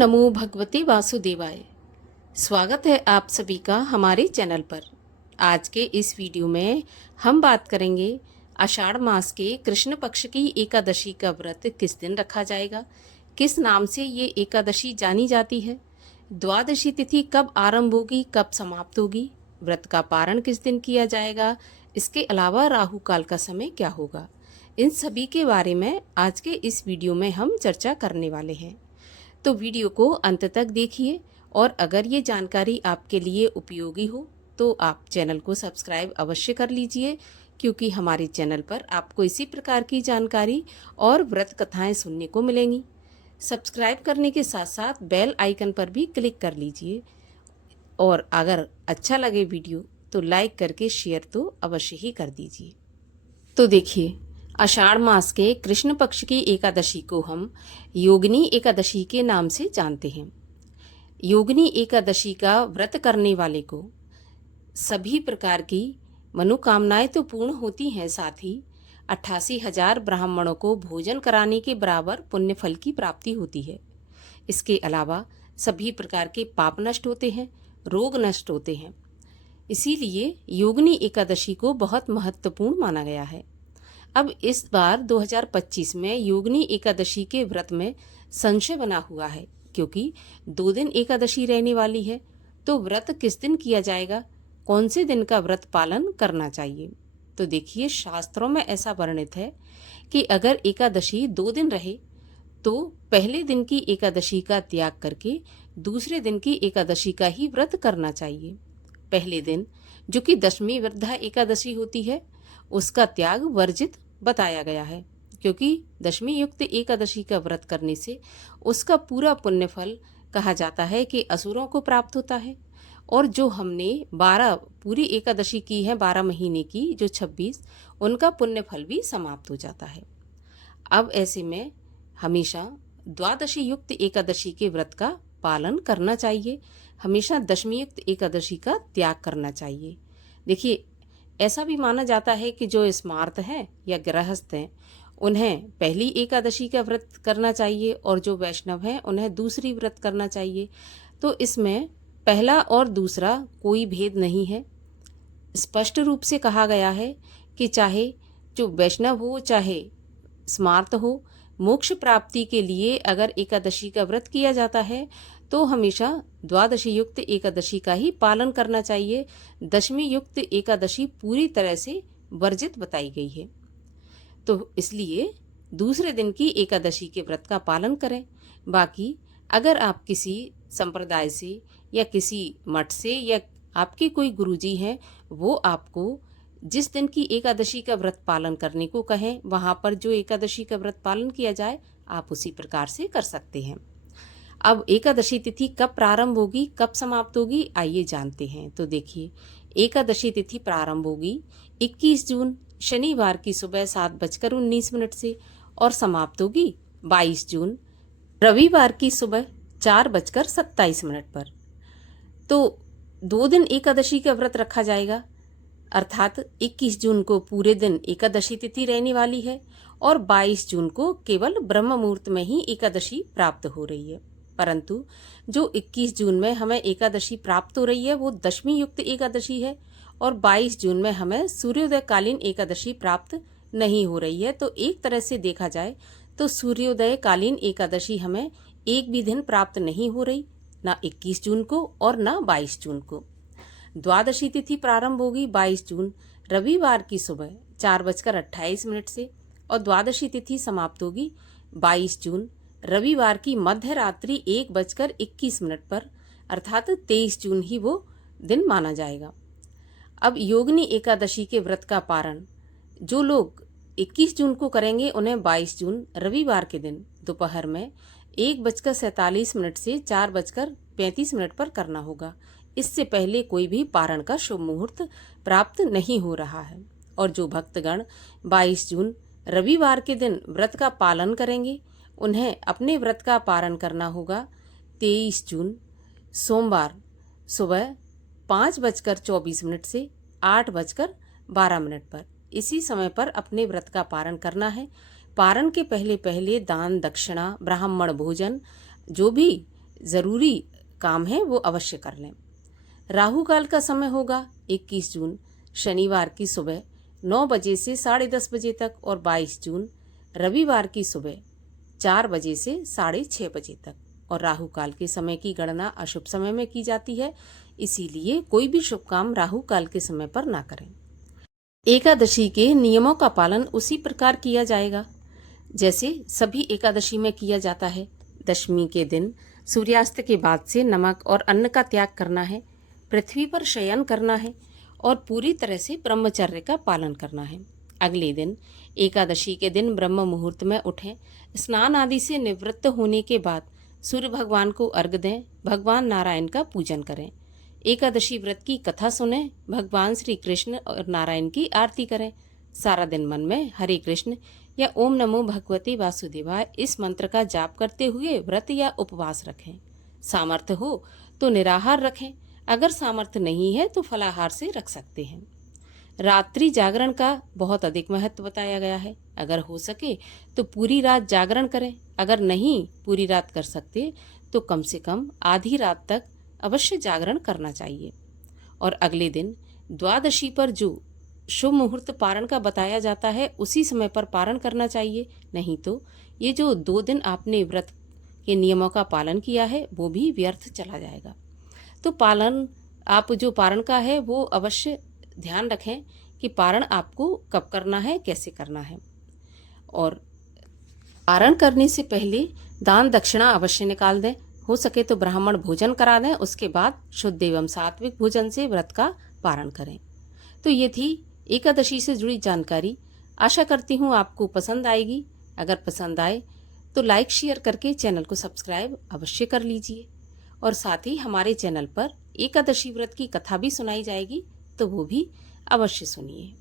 नमो भगवते वासुदेवाय। स्वागत है आप सभी का हमारे चैनल पर। आज के इस वीडियो में हम बात करेंगे आषाढ़ मास के कृष्ण पक्ष की एकादशी का व्रत किस दिन रखा जाएगा, किस नाम से ये एकादशी जानी जाती है, द्वादशी तिथि कब आरंभ होगी, कब समाप्त होगी, व्रत का पारण किस दिन किया जाएगा, इसके अलावा राहु काल का समय क्या होगा। इन सभी के बारे में आज के इस वीडियो में हम चर्चा करने वाले हैं। तो वीडियो को अंत तक देखिए और अगर ये जानकारी आपके लिए उपयोगी हो तो आप चैनल को सब्सक्राइब अवश्य कर लीजिए, क्योंकि हमारे चैनल पर आपको इसी प्रकार की जानकारी और व्रत कथाएं सुनने को मिलेंगी। सब्सक्राइब करने के साथ साथ बेल आइकन पर भी क्लिक कर लीजिए और अगर अच्छा लगे वीडियो तो लाइक करके शेयर तो अवश्य ही कर दीजिए। तो देखिए, आषाढ़ मास के कृष्ण पक्ष की एकादशी को हम योगिनी एकादशी के नाम से जानते हैं। योगिनी एकादशी का व्रत करने वाले को सभी प्रकार की मनोकामनाएं तो पूर्ण होती हैं, साथ ही 88,000 ब्राह्मणों को भोजन कराने के बराबर पुण्य फल की प्राप्ति होती है। इसके अलावा सभी प्रकार के पाप नष्ट होते हैं, रोग नष्ट होते हैं। इसीलिए योगिनी एकादशी को बहुत महत्वपूर्ण माना गया है। अब इस बार 2025 में योगिनी एकादशी के व्रत में संशय बना हुआ है, क्योंकि 2 दिन एकादशी रहने वाली है। तो व्रत किस दिन किया जाएगा, कौन से दिन का व्रत पालन करना चाहिए। तो देखिए, शास्त्रों में ऐसा वर्णित है कि अगर एकादशी 2 दिन रहे तो पहले दिन की एकादशी का त्याग करके दूसरे दिन की एकादशी का ही व्रत करना चाहिए। पहले दिन, जो कि दशमी वृद्धा एकादशी होती है, उसका त्याग वर्जित बताया गया है, क्योंकि दशमी युक्त एकादशी का व्रत करने से उसका पूरा पुण्य फल कहा जाता है कि असुरों को प्राप्त होता है। और जो हमने 12 पूरी एकादशी की है, 12 महीने की, जो 26, उनका पुण्य फल भी समाप्त हो जाता है। अब ऐसे में हमेशा द्वादशी युक्त एकादशी के व्रत का पालन करना चाहिए, हमेशा दशमी युक्त एकादशी का त्याग करना चाहिए। देखिए, ऐसा भी माना जाता है कि जो स्मार्त हैं या गृहस्थ हैं उन्हें पहली एकादशी का व्रत करना चाहिए और जो वैष्णव हैं उन्हें दूसरी व्रत करना चाहिए। तो इसमें पहला और दूसरा कोई भेद नहीं है। स्पष्ट रूप से कहा गया है कि चाहे जो वैष्णव हो चाहे स्मार्त हो, मोक्ष प्राप्ति के लिए अगर एकादशी का व्रत किया जाता है तो हमेशा द्वादशी युक्त एकादशी का ही पालन करना चाहिए। दशमी युक्त एकादशी पूरी तरह से वर्जित बताई गई है। तो इसलिए दूसरे दिन की एकादशी के व्रत का पालन करें। बाकी अगर आप किसी संप्रदाय से या किसी मठ से या आपके कोई गुरुजी हैं, वो आपको जिस दिन की एकादशी का व्रत पालन करने को कहें, वहाँ पर जो एकादशी का व्रत पालन किया जाए, आप उसी प्रकार से कर सकते हैं। अब एकादशी तिथि कब प्रारंभ होगी, कब समाप्त होगी, आइए जानते हैं। तो देखिए, एकादशी तिथि प्रारंभ होगी 21 जून शनिवार की सुबह 7:19 से और समाप्त होगी 22 जून रविवार की सुबह 4:27 पर। तो 2 दिन एकादशी का व्रत रखा जाएगा, अर्थात 21 जून को पूरे दिन एकादशी तिथि रहने वाली है और 22 जून को केवल ब्रह्म मुहूर्त में ही एकादशी प्राप्त हो रही है। परंतु जो 21 जून में हमें एकादशी प्राप्त हो रही है वो दशमी युक्त एकादशी है और 22 जून में हमें सूर्योदय कालीन एकादशी प्राप्त नहीं हो रही है। तो एक तरह से देखा जाए तो सूर्योदय कालीन एकादशी हमें एक भी दिन प्राप्त नहीं हो रही, ना 21 जून को और ना 22 जून को। द्वादशी तिथि प्रारंभ होगी 22 जून रविवार की सुबह 4:28 से और द्वादशी तिथि समाप्त होगी 22 जून रविवार की मध्य रात्रि 1:21 पर, अर्थात 23 जून ही वो दिन माना जाएगा। अब योगिनी एकादशी के व्रत का पारण जो लोग 21 जून को करेंगे उन्हें 22 जून रविवार के दिन दोपहर में 1:47 से 4:35 पर करना होगा। इससे पहले कोई भी पारण का शुभ मुहूर्त प्राप्त नहीं हो रहा है। और जो भक्तगण 22 जून रविवार के दिन व्रत का पालन करेंगे उन्हें अपने व्रत का पारण करना होगा 23 जून सोमवार सुबह 5:24 से 8:12 पर। इसी समय पर अपने व्रत का पारण करना है। पारण के पहले पहले दान दक्षिणा, ब्राह्मण भोजन, जो भी ज़रूरी काम है वो अवश्य कर लें। राहु काल का समय होगा 21 जून शनिवार की सुबह 9 बजे से 10:30 बजे तक और 22 जून रविवार की सुबह 4 बजे से 6:30 बजे तक। और राहु काल के समय की गणना अशुभ समय में की जाती है, इसीलिए कोई भी शुभ काम राहु काल के समय पर ना करें। एकादशी के नियमों का पालन उसी प्रकार किया जाएगा जैसे सभी एकादशी में किया जाता है। दशमी के दिन सूर्यास्त के बाद से नमक और अन्न का त्याग करना है, पृथ्वी पर शयन करना है और पूरी तरह से ब्रह्मचर्य का पालन करना है। अगले दिन एकादशी के दिन ब्रह्म मुहूर्त में उठें, स्नान आदि से निवृत्त होने के बाद सूर्य भगवान को अर्घ्य दें, भगवान नारायण का पूजन करें, एकादशी व्रत की कथा सुनें, भगवान श्री कृष्ण और नारायण की आरती करें। सारा दिन मन में हरे कृष्ण या ओम नमो भगवते वासुदेवाय इस मंत्र का जाप करते हुए व्रत या उपवास रखें। सामर्थ्य हो तो निराहार रखें, अगर सामर्थ्य नहीं है तो फलाहार से रख सकते हैं। रात्रि जागरण का बहुत अधिक महत्व बताया गया है। अगर हो सके तो पूरी रात जागरण करें, अगर नहीं पूरी रात कर सकते तो कम से कम आधी रात तक अवश्य जागरण करना चाहिए। और अगले दिन द्वादशी पर जो शुभ मुहूर्त पारण का बताया जाता है उसी समय पर पारण करना चाहिए, नहीं तो ये जो 2 दिन आपने व्रत के नियमों का पालन किया है वो भी व्यर्थ चला जाएगा। तो आप जो पारण का है वो अवश्य ध्यान रखें कि पारण आपको कब करना है, कैसे करना है। और पारण करने से पहले दान दक्षिणा अवश्य निकाल दें, हो सके तो ब्राह्मण भोजन करा दें, उसके बाद शुद्ध एवं सात्विक भोजन से व्रत का पारण करें। तो ये थी एकादशी से जुड़ी जानकारी। आशा करती हूँ आपको पसंद आएगी। अगर पसंद आए तो लाइक शेयर करके चैनल को सब्सक्राइब अवश्य कर लीजिए। और साथ ही हमारे चैनल पर एकादशी व्रत की कथा भी सुनाई जाएगी, तो वो भी अवश्य सुनिए।